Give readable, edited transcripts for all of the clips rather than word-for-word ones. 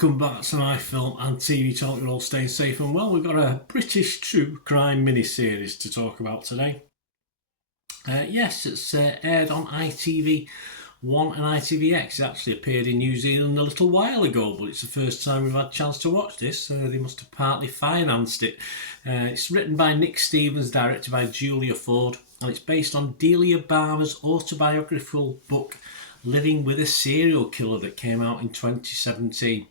welcome back to my film and TV talk. You're all staying safe and well. We've got a British true crime mini-series to talk about today. Yes, it's aired on ITV1 and ITVX. It actually appeared in New Zealand a little while ago, but it's the first time we've had a chance to watch this. They must have partly financed it. It's written by Nick Stevens, directed by Julia Ford, and it's based on Delia Balmer's autobiographical book Living with a Serial Killer that came out in 2017.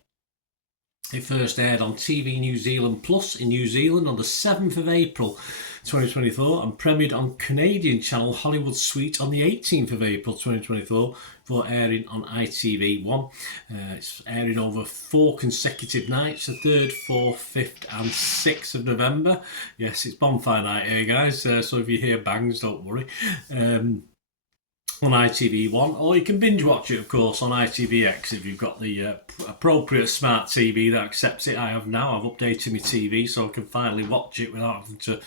It first aired on TV New Zealand Plus in New Zealand on the 7th of April 2024 and premiered on Canadian channel Hollywood Suite on the 18th of April 2024 before airing on ITV1. It's airing over 4 consecutive nights, the 3rd, 4th, 5th and 6th of November. Yes, it's bonfire night here, guys, so if you hear bangs, don't worry. On ITV1, or you can binge watch it, of course, on ITVX if you've got the appropriate smart TV that accepts it. I have now. I've updated my TV so I can finally watch it without having to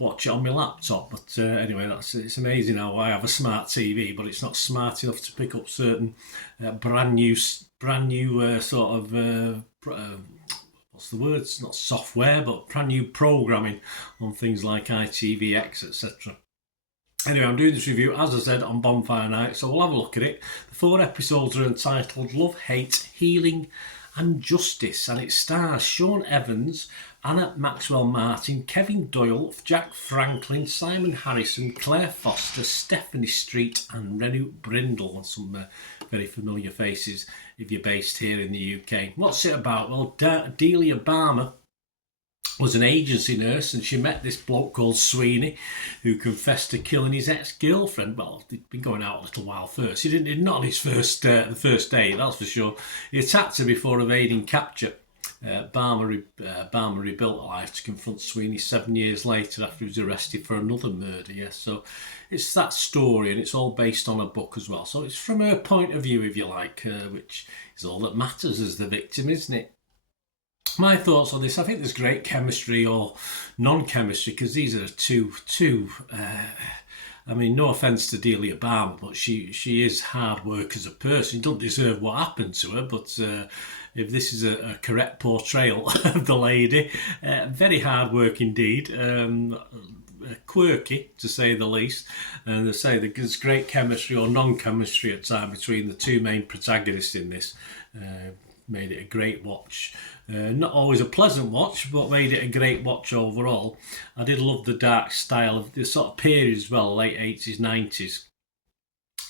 watch it on my laptop. But anyway, it's amazing how I have a smart TV, but it's not smart enough to pick up certain brand new sort of what's the word? It's not software, but brand new programming on things like ITVX, etc. Anyway, I'm doing this review, as I said, on Bonfire Night, so we'll have a look at it. The 4 episodes are entitled Love, Hate, Healing and Justice, and it stars Sean Evans, Anna Maxwell Martin, Kevin Doyle, Jack Franklin, Simon Harrison, Claire Foster, Stephanie Street and Renu Brindle, and some very familiar faces if you're based here in the UK. What's it about? Well, Delia Balmer was an agency nurse, and she met this bloke called Sweeney, who confessed to killing his ex-girlfriend. Well, they'd been going out a little while first. He didn't not on his the first date, that's for sure. He attacked her before evading capture. Balmer rebuilt a life to confront Sweeney 7 years later after he was arrested for another murder. Yes, so it's that story, and it's all based on a book as well. So it's from her point of view, if you like, which is all that matters as the victim, isn't it? My thoughts on this: I think there's great chemistry or non-chemistry, because these are two. I mean, no offence to Delia Balmer, but she is hard work as a person. She doesn't deserve what happened to her, but if this is a correct portrayal of the lady, very hard work indeed. Quirky, to say the least, and they say that there's great chemistry or non-chemistry at times between the two main protagonists in this. Made it a great watch. Not always a pleasant watch, but made it a great watch overall. I did love the dark style of the sort of period as well, late 80s, 90s.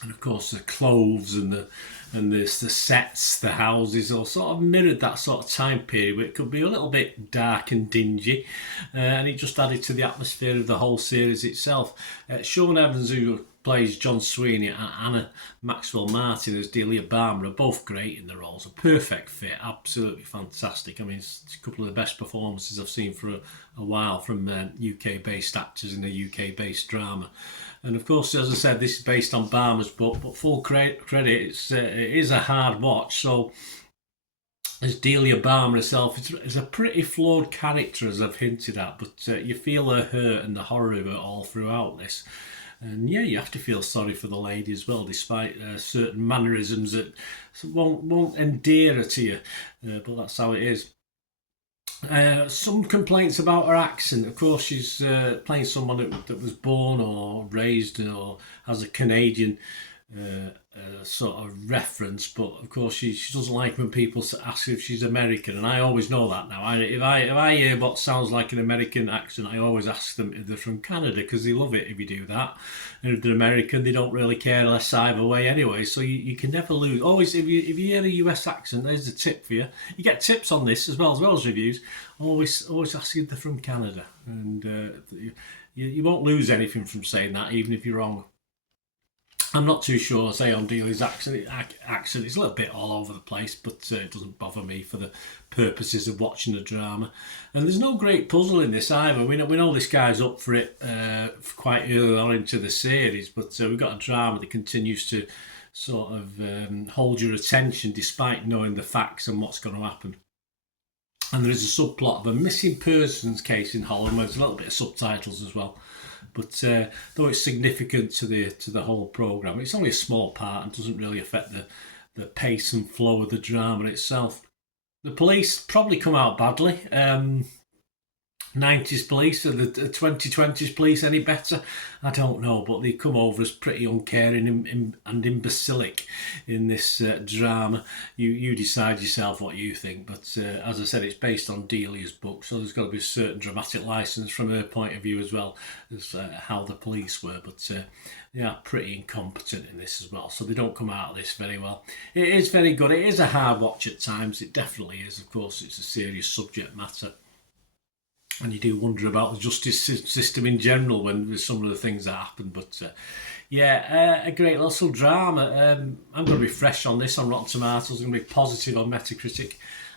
And of course the clothes and the sets, the houses, all sort of mirrored that sort of time period where it could be a little bit dark and dingy, and it just added to the atmosphere of the whole series itself. Sean Evans, who plays John Sweeney, and Anna Maxwell Martin as Delia Balmer are both great in the roles. A perfect fit, absolutely fantastic. I mean, it's a couple of the best performances I've seen for a while from UK-based actors in a UK-based drama. And of course, as I said, this is based on Balmer's book, but full credit, it is a hard watch. So, as Delia Balmer herself is a pretty flawed character, as I've hinted at, but you feel her hurt and the horror of it all throughout this. And yeah, you have to feel sorry for the lady as well, despite certain mannerisms that won't endear her to you, but that's how it is. Some complaints about her accent. Of course, she's playing someone that was born or raised or has a Canadian sort of reference, but of course she doesn't like when people ask if she's American, and I always know that now. If I hear what sounds like an American accent, I always ask them if they're from Canada, because they love it if you do that. And if they're American, they don't really care less either way anyway, so you can never lose. Always, if you hear a US accent, there's a tip for you. You get tips on this as well as reviews. Always ask if they're from Canada, and you won't lose anything from saying that, even if you're wrong. I'm not too sure, say, on Delia's accent. It's a little bit all over the place, but it doesn't bother me for the purposes of watching the drama. And there's no great puzzle in this either. We know this guy's up for it quite early on into the series, but we've got a drama that continues to sort of hold your attention despite knowing the facts and what's going to happen. And there is a subplot of a missing persons case in Holland, where there's a little bit of subtitles as well. But though it's significant to the whole programme, it's only a small part and doesn't really affect the pace and flow of the drama itself. The police probably come out badly. 90s police or the 2020s police any better? I don't know, but they come over as pretty uncaring and imbecilic in this drama. You decide yourself what you think, but as I said, it's based on Delia's book, so there's got to be a certain dramatic license from her point of view as well as how the police were, but they are pretty incompetent in this as well, so they don't come out of this very well. It is very good. It is a hard watch at times. It definitely is. Of course, it's a serious subject matter. And you do wonder about the justice system in general when there's some of the things that happen. But a great little drama. I'm going to be fresh on this on Rotten Tomatoes. I'm going to be positive on Metacritic.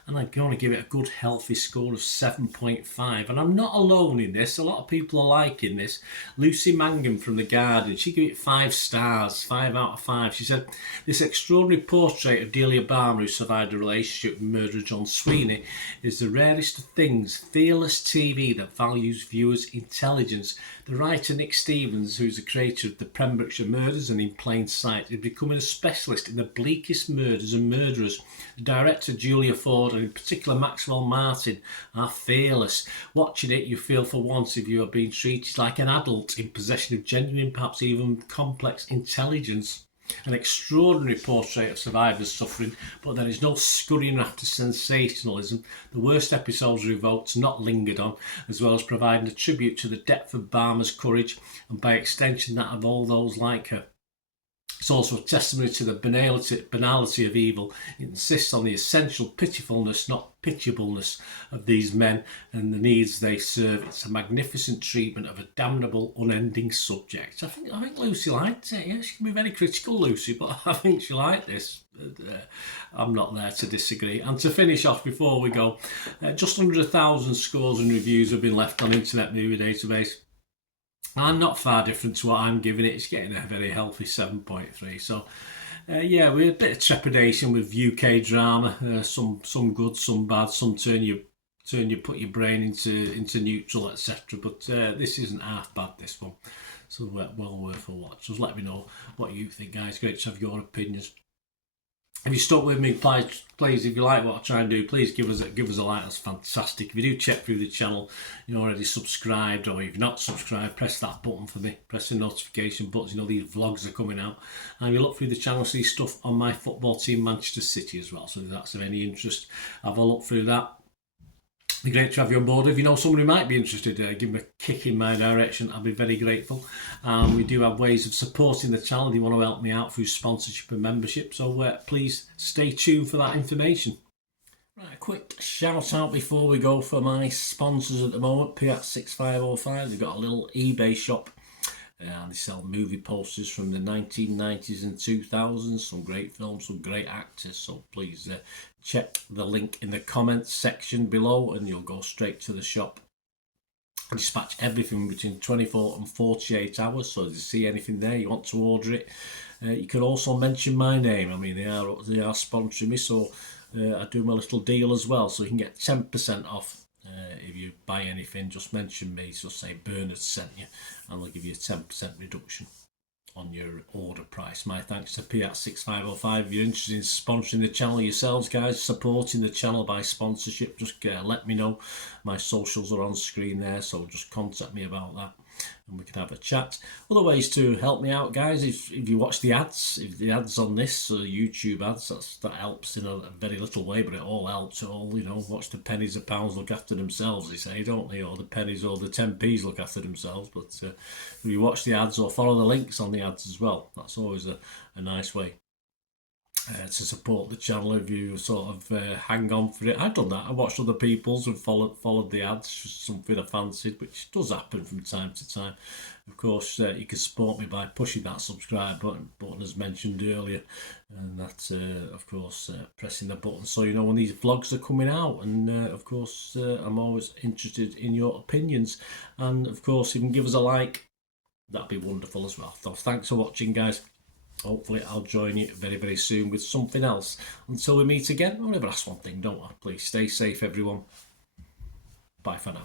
And I'm going to give it a good, healthy score of 7.5. And I'm not alone in this. A lot of people are liking this. Lucy Mangum from The Guardian, she gave it 5 stars, 5 out of 5. She said, this extraordinary portrait of Delia Balmer, who survived a relationship with murderer John Sweeney, is the rarest of things. Fearless TV that values viewers' intelligence. The writer Nick Stevens, who's the creator of the Pembrokeshire Murders and In Plain Sight, is becoming a specialist in the bleakest murders and murderers. The director Julia Ford and in particular Maxwell Martin are fearless. Watching it, you feel for once if you are being treated like an adult in possession of genuine, perhaps even complex intelligence. An extraordinary portrait of survivors' suffering, but there is no scurrying after sensationalism. The worst episodes are evoked, not lingered on, as well as providing a tribute to the depth of Balmer's courage and by extension that of all those like her. It's also a testimony to the banality of evil. It insists on the essential pitifulness, not pitiableness, of these men and the needs they serve. It's a magnificent treatment of a damnable, unending subject. I think Lucy liked it. Yeah, she can be very critical, Lucy, but I think she liked this. I'm not there to disagree. And to finish off before we go, just under 1,000 scores and reviews have been left on Internet Movie Database. And not far different to what I'm giving it. It's getting a very healthy 7.3. So, we're a bit of trepidation with UK drama. Some good, some bad. Some put your brain into neutral, etc. But this isn't half bad. This one, so well worth a watch. Just let me know what you think, guys. Great to have your opinions. If you stuck with me, please, if you like what I try and do, please give us a like. That's fantastic. If you do check through the channel, you're already subscribed, or if you're not subscribed, press that button for me. Press the notification buttons. You know these vlogs are coming out. And you look through the channel, see stuff on my football team, Manchester City, as well. So if that's of any interest, have a look through that. It'd be great to have you on board. If you know somebody who might be interested, give them a kick in my direction. I'll be very grateful. We do have ways of supporting the channel. If you want to help me out through sponsorship and membership, so please stay tuned for that information. Right, a quick shout out before we go for my sponsors at the moment. PX6505, they've got a little eBay shop. They sell movie posters from the 1990s and 2000s, some great films, some great actors, so please check the link in the comments section below and you'll go straight to the shop. I dispatch everything between 24 and 48 hours, so if you see anything there, you want to order it, you can also mention my name. I mean, they are sponsoring me, so I do my little deal as well, so you can get 10% off. If you buy anything, just mention me, so say Bernard sent you, and they'll give you a 10% reduction on your order price. My thanks to PX6505. If you're interested in sponsoring the channel yourselves, guys, supporting the channel by sponsorship, just let me know. My socials are on screen there, so just contact me about that and we can have a chat. Other ways to help me out, guys, if you watch the ads, if the ads on this, YouTube ads, that helps in a very little way, but it all helps. Watch the pennies and pounds look after themselves, they say, don't they? Or the pennies or the 10p's look after themselves. But if you watch the ads or follow the links on the ads as well, that's always a nice way to support the channel. If you sort of hang on for it, I've done that. I watched other people's and followed the ads, something I fancied, which does happen from time to time. Of course, you can support me by pushing that subscribe button as mentioned earlier, and that's of course pressing the button so you know when these vlogs are coming out. And of course, I'm always interested in your opinions, and of course, if you can give us a like, that'd be wonderful as well. So thanks for watching, guys. Hopefully I'll join you very, very soon with something else. Until we meet again, I'll never ask one thing, don't I? Please stay safe, everyone. Bye for now.